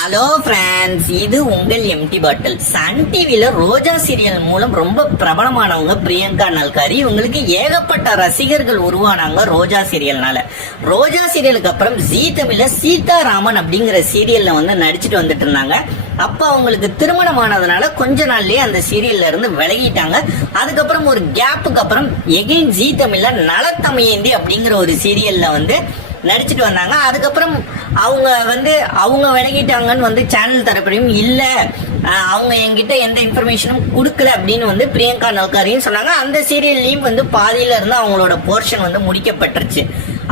Hello friends, இது உங்கள் empty பாட்டில். Sun டிவில ரோஜா சீரியல் மூலம் ரொம்ப பிரபலமானவங்க பிரியங்கா நல்காரி. இவங்களுக்கு ஏகப்பட்ட ரசிகர்கள் உருவானாங்க ரோஜா சீரியல்னால. ரோஜா சீரியலுக்கு அப்புறம் ஜீ தமிழ்ல சீதாராமன் அப்படிங்கிற சீரியல்ல நடிச்சுட்டு வந்துட்டு இருந்தாங்க. அப்ப அவங்களுக்கு திருமணம் ஆனதுனால கொஞ்ச நாள்லயே அந்த சீரியல்ல இருந்து விலகிட்டாங்க. அதுக்கப்புறம் ஒரு கேப்புக்கு அப்புறம் எகைன் ஜீ தமிழ்ல நலத்தமையேந்தி அப்படிங்கிற ஒரு சீரியல்ல நடிச்சுட்டு வந்தாங்க. அதுக்கப்புறம் அவங்க விலகிட்டாங்கன்னு சேனல் தரப்படியும் இல்ல, அவங்க என்கிட்ட எந்த இன்ஃபர்மேஷனும் கொடுக்கல அப்படின்னு பிரியங்கா நல்காரியும் சொன்னாங்க. அந்த சீரியல்லையும் பாதியில இருந்து அவங்களோட போர்ஷன் முடிக்கப்பட்டுருச்சு.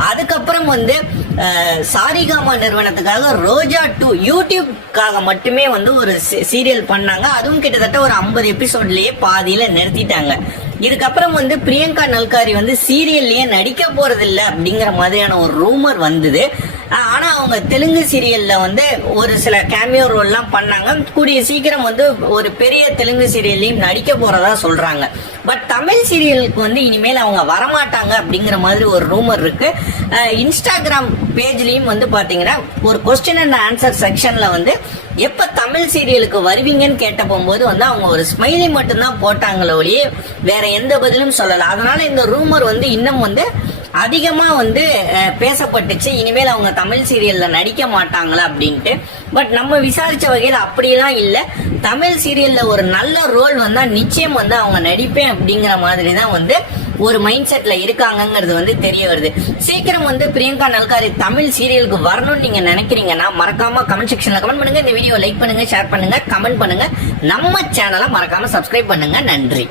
அதுக்கப்புறம் சாரிகாமா நிறுவனத்துக்காக ரோஜா 2 யூடியூப்காக மட்டுமே ஒரு சீரியல் பண்ணாங்க. அதுவும் கிட்டத்தட்ட ஒரு 50 எபிசோட்லயே பாதியில நிறுத்திட்டாங்க. இதுக்கப்புறம் பிரியங்கா நல்காரி சீரியல்லயே நடிக்க போறது இல்ல அப்படிங்கிற மாதிரியான ஒரு ரூமர் வந்தது. ஆனா அவங்க தெலுங்கு சீரியல்ல ஒரு சில கேமியோ ரோல் எல்லாம் பண்ணாங்க. கூடிய சீக்கிரம் ஒரு பெரிய தெலுங்கு சீரியல்லையும் நடிக்க போறதா சொல்றாங்க. பட் தமிழ் சீரியலுக்கு இனிமேல் அவங்க வரமாட்டாங்க அப்படிங்கிற மாதிரி ஒரு ரூமர் இருக்கு. இன்ஸ்டாகிராம் பேஜ்லயும் பாத்தீங்கன்னா ஒரு கொஸ்டின் அண்ட் ஆன்சர் செக்ஷன்ல எப்ப தமிழ் சீரியலுக்கு வருவீங்கன்னு கேட்ட போகும்போது அவங்க ஒரு ஸ்மைலி மட்டும்தான் போட்டாங்களே ஒழிய வேற எந்த பதிலும் சொல்லல. அதனால இந்த ரூமர் இன்னும் அதிகமா பேசப்பட்டுச்சு. இனிமேல் அவங்க தமிழ் சீரியல்ல நடிக்க மாட்டாங்களா அப்படின்ட்டு. பட் நம்ம விசாரிச்ச வகையில அப்படியெல்லாம் இல்ல. தமிழ் சீரியல்ல ஒரு நல்ல ரோல் வந்தா நிச்சயம் அவங்க நடிப்பேன் அப்படிங்கிற மாதிரி தான் ஒரு மைண்ட் செட்ல இருக்காங்கிறது தெரிய வருது. சீக்கிரம் பிரியங்கா நல்காரி தமிழ் சீரியலுக்கு வரணும்னு நீங்க நினைக்கிறீங்கன்னா மறக்காம கமெண்ட் செக்ஷன்ல கமெண்ட் பண்ணுங்க. இந்த வீடியோ லைக் பண்ணுங்க, ஷேர் பண்ணுங்க, கமெண்ட் பண்ணுங்க. நம்ம சேனலை மறக்காம சப்ஸ்கிரைப் பண்ணுங்க. நன்றி.